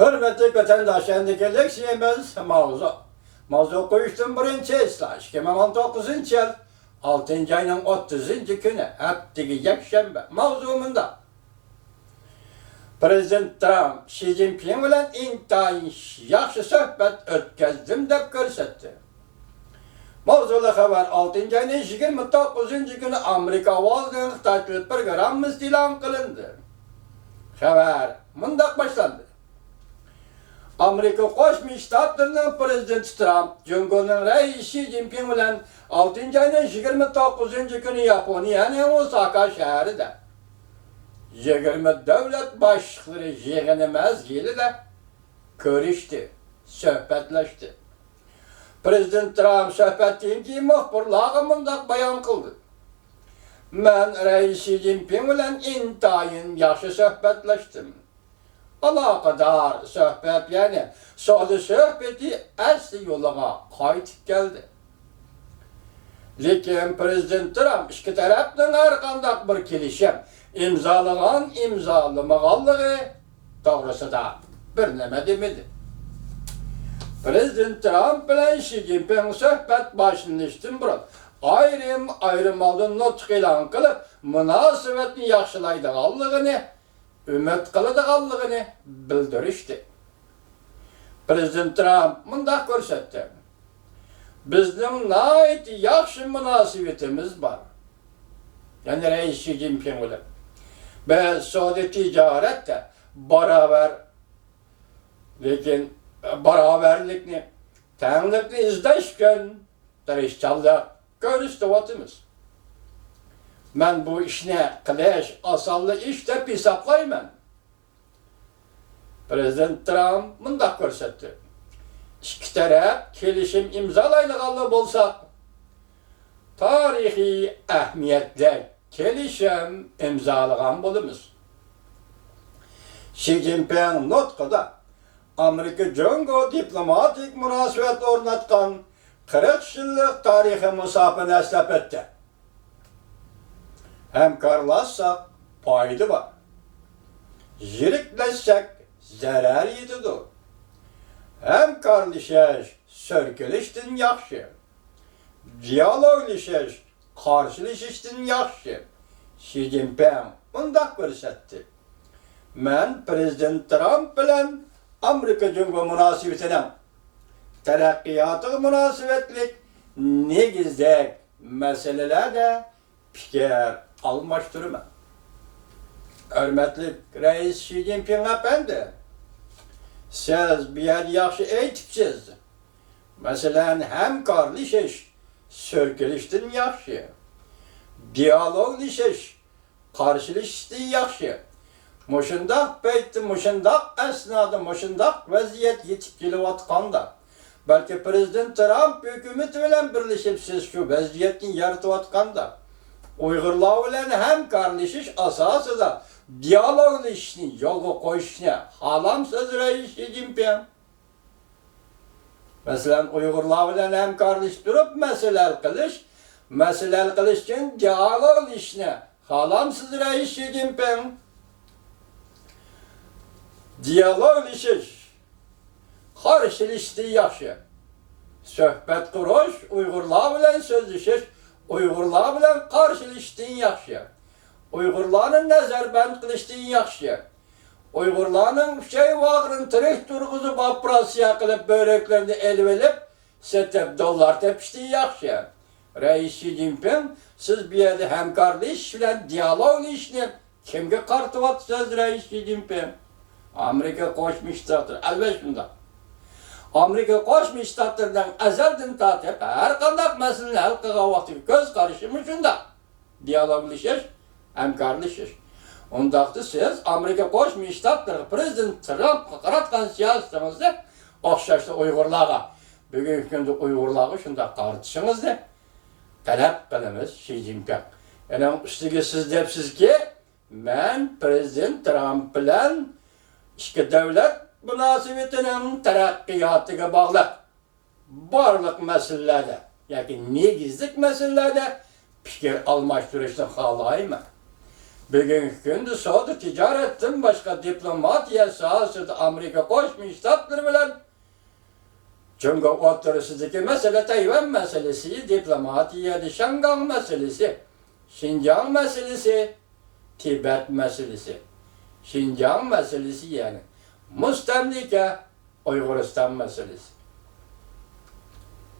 Hürmetli vatandaş, endikelik şeyimiz mavzu. Mavzu koyuştun birinci isla, 2019 yıl 6. ayının 30. günü, heptigi yakşembe. Mavzumunda Prezident Trump, Xi Jinping bilen intayin yaxşı söhbet ötkazdım dep görsetdi. Mavzulu haber 6. ayının 29. günü Amerika Ovazlı'nın Xitay programımız ilan kılındı. Haber mındak başlandı. Amerika Qo'shma Shtatlarining prezidenti Trump, Jungo'nun reisi Xi Jinping bilan 6. ayının 29. günü Yaponiyaning Osaka shahrida 20 davlat boshliqlari yig'ini mezgilida ko'rishdi, suhbatlashdi. Prezident Trump suhbatdan keyin muxbirlarga mundaq bayon qildi. Men reis Xi Jinping bilan intayin yaxshi suhbatlashdim. Alakadar sohbet yani sohli sohbeti asli yo'liga qaytib keldi. Lekin Prezident Trump ikki tarafning har qanday bir kelishim imzolamaganligi to'g'risida bir nima demadi. Prezident Trump bilan Xi Jinping suhbat boshlanishdan burun ayrim oldin nutq e'lon qilib, munosabatni yaxshilaydiganligini ümit qiladiganligini bildirishdi. Prezident Trump mundaq ko'rsatdi. Bizning nihoyat yaxshi munosabatimiz bor. Yani reis Xi Jinping bilan. Biz savdo tijoratda barobarlikni, tenglikni izlashgan tirishchilik ko'rsatyapmiz. Men bu ishni qilish osonli ish deb hisoblayman. Prezident Trump mundaq ko'rsatdi. Ikki taraf kelishim imzolaydiganlar bo'lsa, tarixiy ahamiyatli kelishim imzolagan bo'lamiz. Xi Jinping nutqida Amerika-Jungo diplomatik munosabat o'rnatgan 40 yillik tarixiy musofani eslab o'tdi. Hemkarlaşsak paydı var. Zirikleşsek zarar yedidir. Hemkarlaşış sörkülüştün yaxşı. Diyaloglaşış karşılaşıştın yaxşı. Xi Jinping bundaq ko'rsatdi. Men Prezident Trump bilan Amerika-Jungo munosabatinin taraqqiyotiga munosabatlik negizdak masalalarda fikir almashtırma. Hürmetli reis Xi Jinping efendi, siz bir yer yaxşı aytibsiz. Mesela hemkarlaşış sörkülüştün yaxşı. Diyaloglaşış karşılaşıştın yaxşı. Muşundaq peytdi, muşundaq esnada, muşundaq vaziyet yetib kelayotganda. Belki Prezident Trump hükümeti bilan birleşip siz şu vaziyetni yaratyotganda Uygurlar bilan hemkarlaşış asasida diyaloglaşishni yo'lga qo'yishni xohlamsiz reis Xi Jinping? Masalan, Uygurlar bilan hemkarlashib turib masala qilish uchun diyaloglaşishni xohlamsiz reis Xi Jinping? Diyaloglashish, qarshilashishdan yaxshi. Suhbat qurish, Uygurlar bilan so'zlashish, Uygurlar bilan qarshilashishdan yaxshi. Uygurlarni nazarband qilishdan yaxshi. Uygurlarning vaqtini tirik turg'izib operatsiya qilib böreklerini elib setib dollar tepishdan yaxshi. Reis Xi Jinping, siz bu yerda hamkorlashish bilan diyaloglaşishni kimga qartatyapsiz reis Xi Jinping? Amerika Qo'shma Shtatlari albatta shunda. Amerika Qo'shma Shtatlaridan azaldan tortib har qanday masalalar hal qilgan vaqtda ko'z qarashimiz shunda. Diyaloglashish, hamkorlashish. Undaqda siz Amerika Qo'shma Shtatlari prezident Trumpga qaratgan siyosatingizda o'xshashli Uyg'urlarga, bugungi kunda Uyg'urlarga shunda qaratishingizda talab qilamiz Xi Jinping. Yana ustiga siz debsizki, men prezident Trump bilan ikki davlat munosabatining taraqqiyotiga bog'liq barliq masalalarda yoki negizlik masalalarda fikr almashtirishni xohlayman. Bugünkü gündü savdo ticaretten başka diplomatiya sahasında Amerika Koşmuş Ştatları bilen çünkü oturusundaki mesele Tayvan meselesi, diplomatiyadi Şangay meselesi, Şincan meselesi, Tibet meselesi. Şincan meselesi yani. Mustemlike Uyguristan meselesi.